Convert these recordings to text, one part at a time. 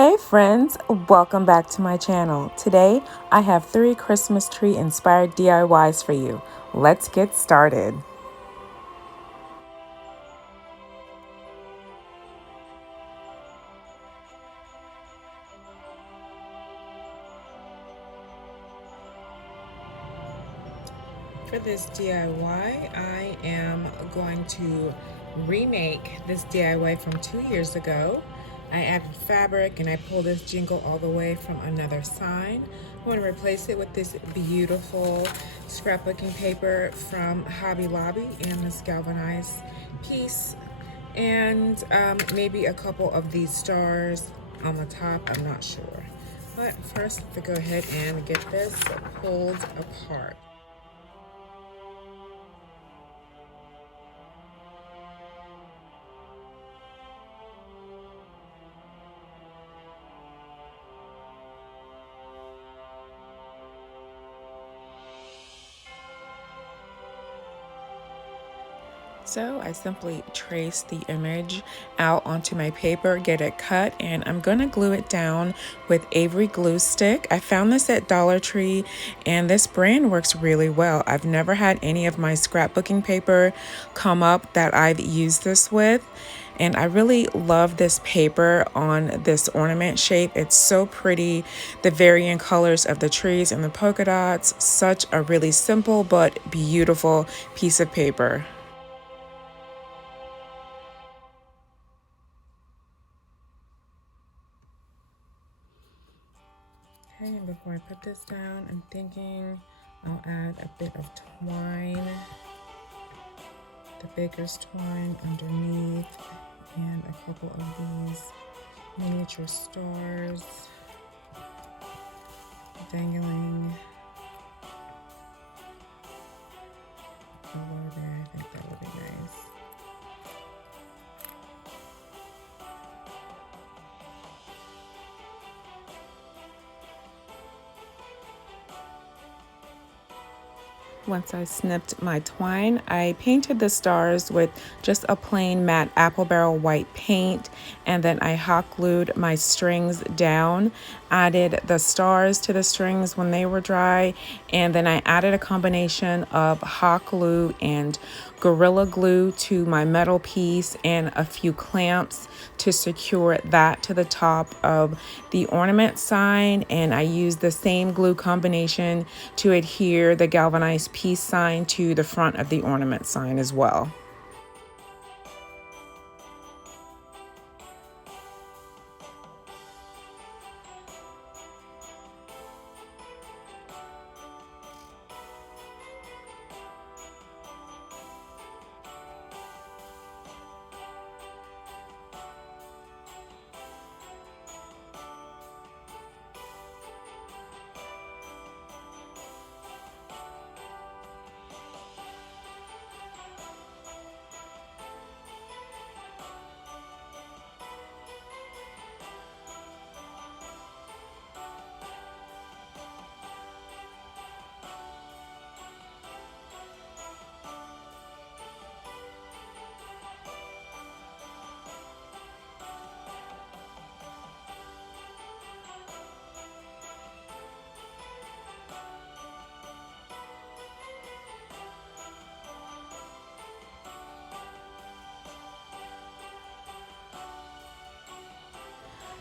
Hey friends, welcome back to my channel. Today I have 3 Christmas tree inspired DIYs for you. Let's get started. For this DIY, I am going to remake this DIY from 2 years ago. I added fabric and I pulled this jingle all the way from another sign. I want to replace it with this beautiful scrapbooking paper from Hobby Lobby and this galvanized piece, and maybe a couple of these stars on the top. I'm not sure. But first, let's go ahead and get this pulled apart. So I simply trace the image out onto my paper, get it cut, and I'm gonna glue it down with Avery glue stick. I found this at Dollar Tree and this brand works really well. I've never had any of my scrapbooking paper come up that I've used this with. And I really love this paper on this ornament shape. It's so pretty. The varying colors of the trees and the polka dots. Such a really simple but beautiful piece of paper. Okay, and before I put this down, I'm thinking I'll add a bit of twine, the baker's twine underneath, and a couple of these miniature stars dangling below there. I think that would be nice. Once I snipped my twine, I painted the stars with just a plain matte apple barrel white paint, and then I hot glued my strings down, added the stars to the strings when they were dry, and then I added a combination of hot glue and Gorilla Glue to my metal piece and a few clamps to secure that to the top of the ornament sign, and I used the same glue combination to adhere the galvanized peace sign to the front of the ornament sign as well.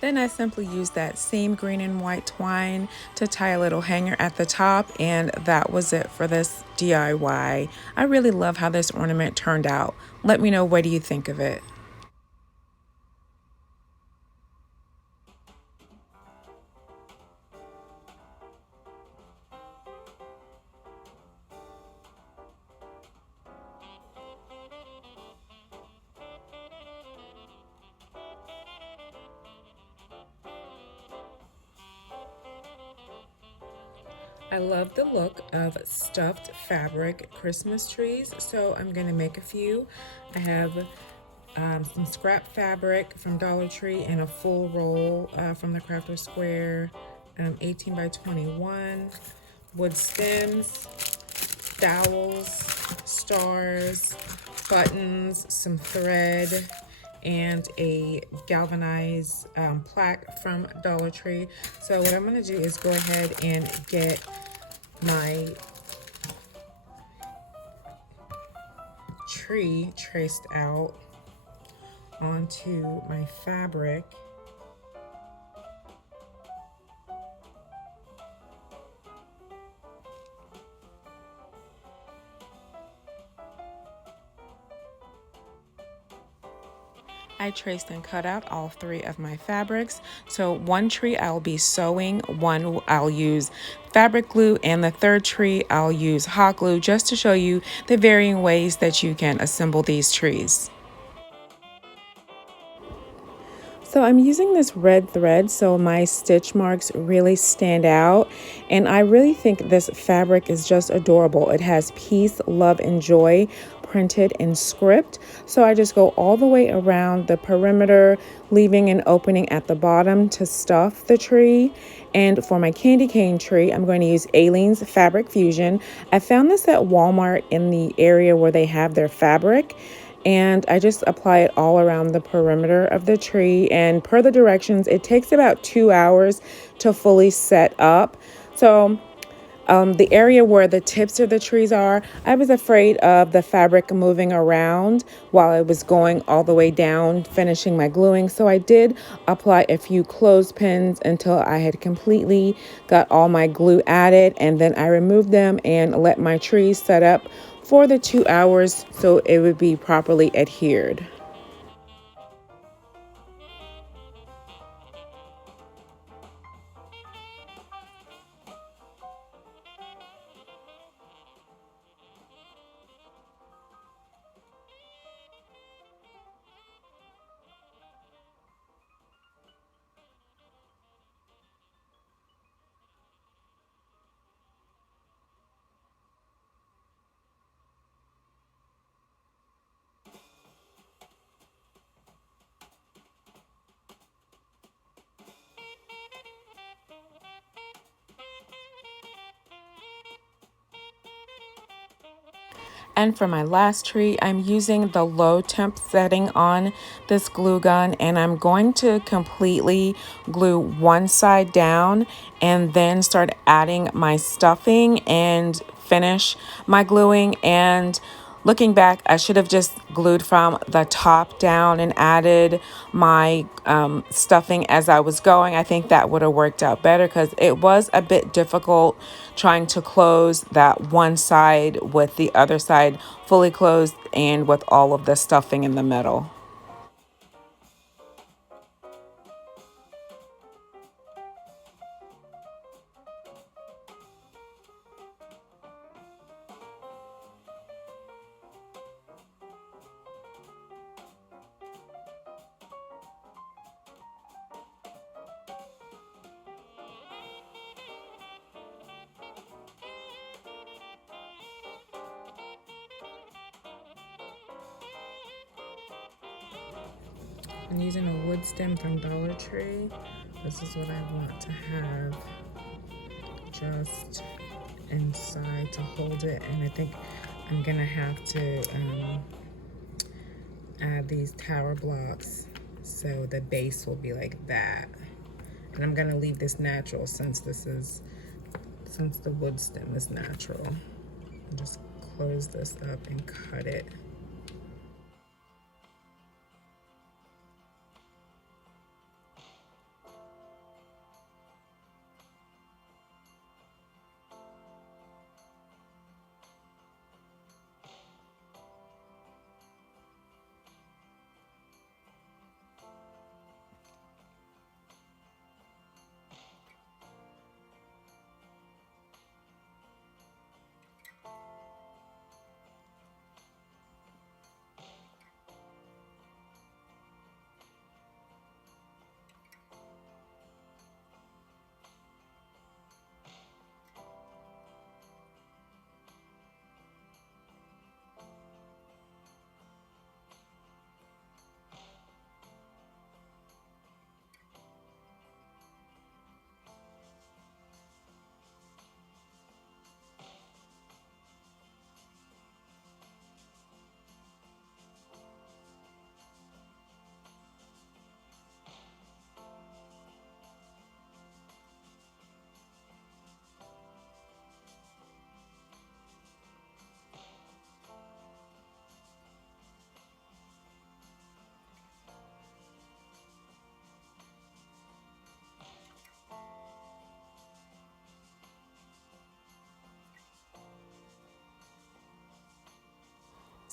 Then I simply used that same green and white twine to tie a little hanger at the top, and that was it for this DIY. I really love how this ornament turned out. Let me know, what do you think of it? I love the look of stuffed fabric Christmas trees, so I'm going to make a few. I have some scrap fabric from Dollar Tree and a full roll from the Crafter Square, 18 by 21, wood stems, dowels, stars, buttons, some thread, and a galvanized plaque from Dollar Tree. So what I'm going to do is go ahead and get my tree traced out onto my fabric. I traced and cut out all 3 of my fabrics. So one tree I'll be sewing, one I'll use fabric glue, and the third tree I'll use hot glue, just to show you the varying ways that you can assemble these trees. So I'm using this red thread so my stitch marks really stand out, and I really think this fabric is just adorable. It has peace, love, and joy printed in script. So I just go all the way around the perimeter, leaving an opening at the bottom to stuff the tree. And for my candy cane tree, I'm going to use Aileens Fabric Fusion. I found this at Walmart in the area where they have their fabric, and I just apply it all around the perimeter of the tree. And per the directions, it takes about 2 hours to fully set up. So the area where the tips of the trees are, I was afraid of the fabric moving around while I was going all the way down, finishing my gluing. So I did apply a few clothespins until I had completely got all my glue added, and then I removed them and let my trees set up for the 2 hours so it would be properly adhered. And for my last tree, I'm using the low temp setting on this glue gun, and I'm going to completely glue one side down and then start adding my stuffing and finish my gluing. And looking back, I should have just glued from the top down and added my stuffing as I was going. I think that would have worked out better because it was a bit difficult trying to close that one side with the other side fully closed and with all of the stuffing in the middle. I'm using a wood stem from Dollar Tree. This is what I want to have just inside to hold it, and I think I'm gonna have to add these tower blocks so the base will be like that. And I'm gonna leave this natural since the wood stem is natural. I'll just close this up and cut it.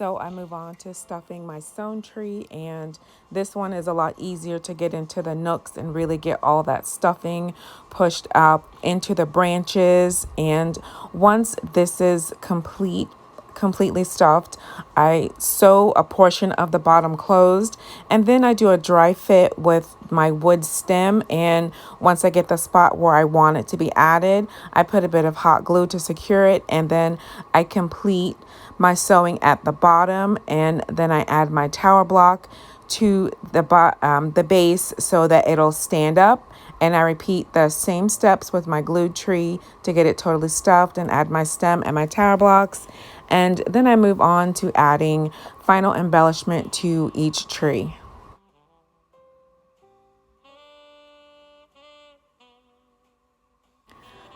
So I move on to stuffing my stone tree, and this one is a lot easier to get into the nooks and really get all that stuffing pushed up into the branches. And once this is completely stuffed, I sew a portion of the bottom closed, and then I do a dry fit with my wood stem. And once I get the spot where I want it to be added, I put a bit of hot glue to secure it, and then I complete my sewing at the bottom, and then I add my tower block to the base so that it'll stand up. And I repeat the same steps with my glued tree to get it totally stuffed, and add my stem and my tower blocks. And then I move on to adding final embellishment to each tree.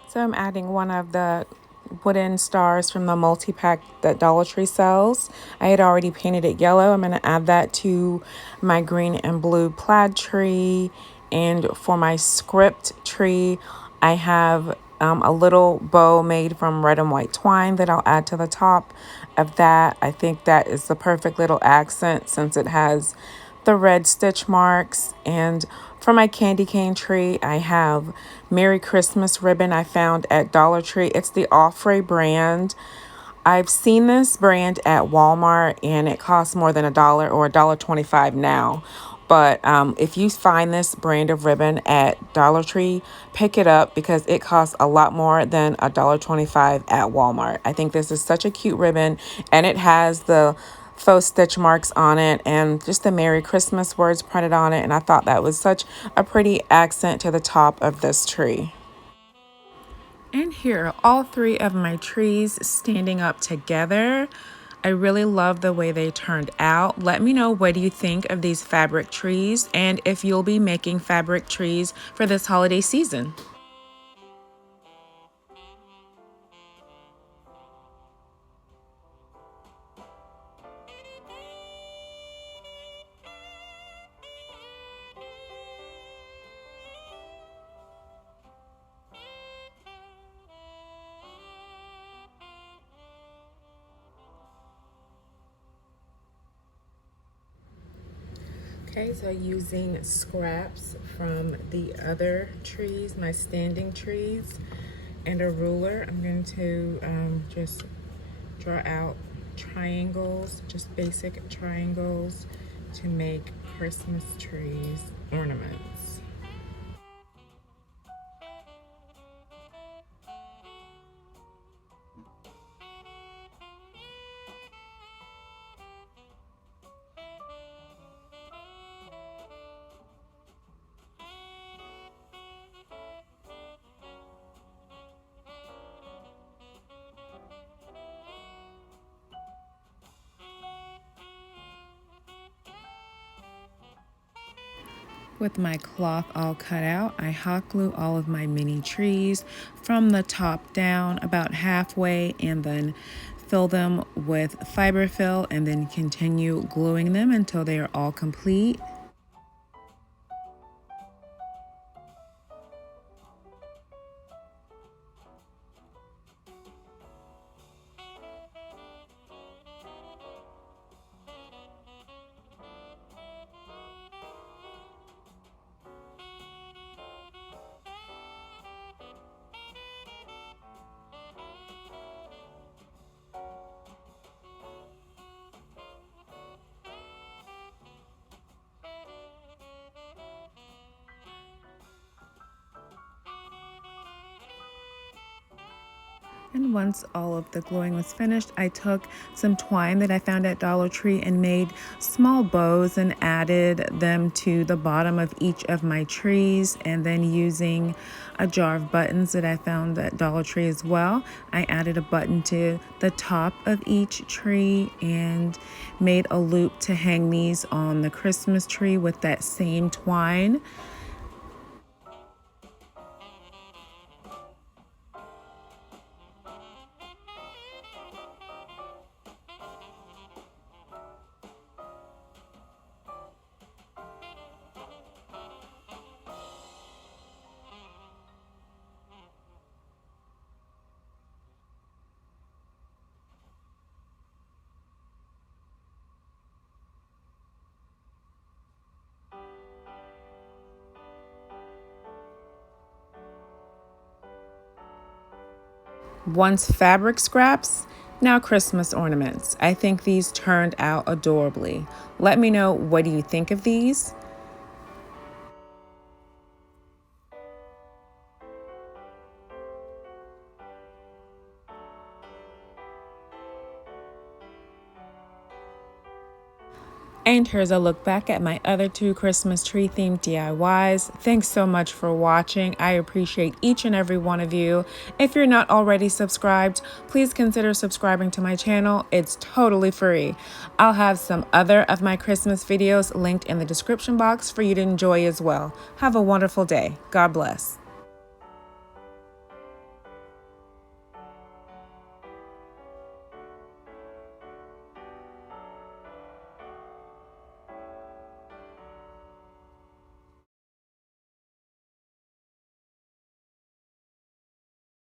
So I'm adding one of the wooden stars from the multi-pack that Dollar Tree sells. I had already painted it yellow. I'm going to add that to my green and blue plaid tree. And for my script tree, I have a little bow made from red and white twine that I'll add to the top of that. I think that is the perfect little accent since it has the red stitch marks. And for my candy cane tree, I have Merry Christmas ribbon I found at Dollar Tree. It's the Offray brand. I've seen this brand at Walmart and it costs more than $1 or $1.25 now. But if you find this brand of ribbon at Dollar Tree, pick it up because it costs a lot more than $1.25 at Walmart. I think this is such a cute ribbon, and it has the faux stitch marks on it and just the Merry Christmas words printed on it. And I thought that was such a pretty accent to the top of this tree. And here are all three of my trees standing up together. I really love the way they turned out. Let me know what do you think of these fabric trees and if you'll be making fabric trees for this holiday season. Okay, so using scraps from the other trees, my standing trees, and a ruler, I'm going to just draw out triangles, just basic triangles to make Christmas trees ornaments. With my cloth all cut out, I hot glue all of my mini trees from the top down about halfway, and then fill them with fiberfill and then continue gluing them until they are all complete. And once all of the gluing was finished, I took some twine that I found at Dollar Tree and made small bows and added them to the bottom of each of my trees. And then using a jar of buttons that I found at Dollar Tree as well, I added a button to the top of each tree and made a loop to hang these on the Christmas tree with that same twine. Once fabric scraps, now Christmas ornaments. I think these turned out adorably. Let me know, what do you think of these? And here's a look back at my other two Christmas tree themed DIYs. Thanks so much for watching. I appreciate each and every one of you. If you're not already subscribed, please consider subscribing to my channel. It's totally free. I'll have some other of my Christmas videos linked in the description box for you to enjoy as well. Have a wonderful day. God bless.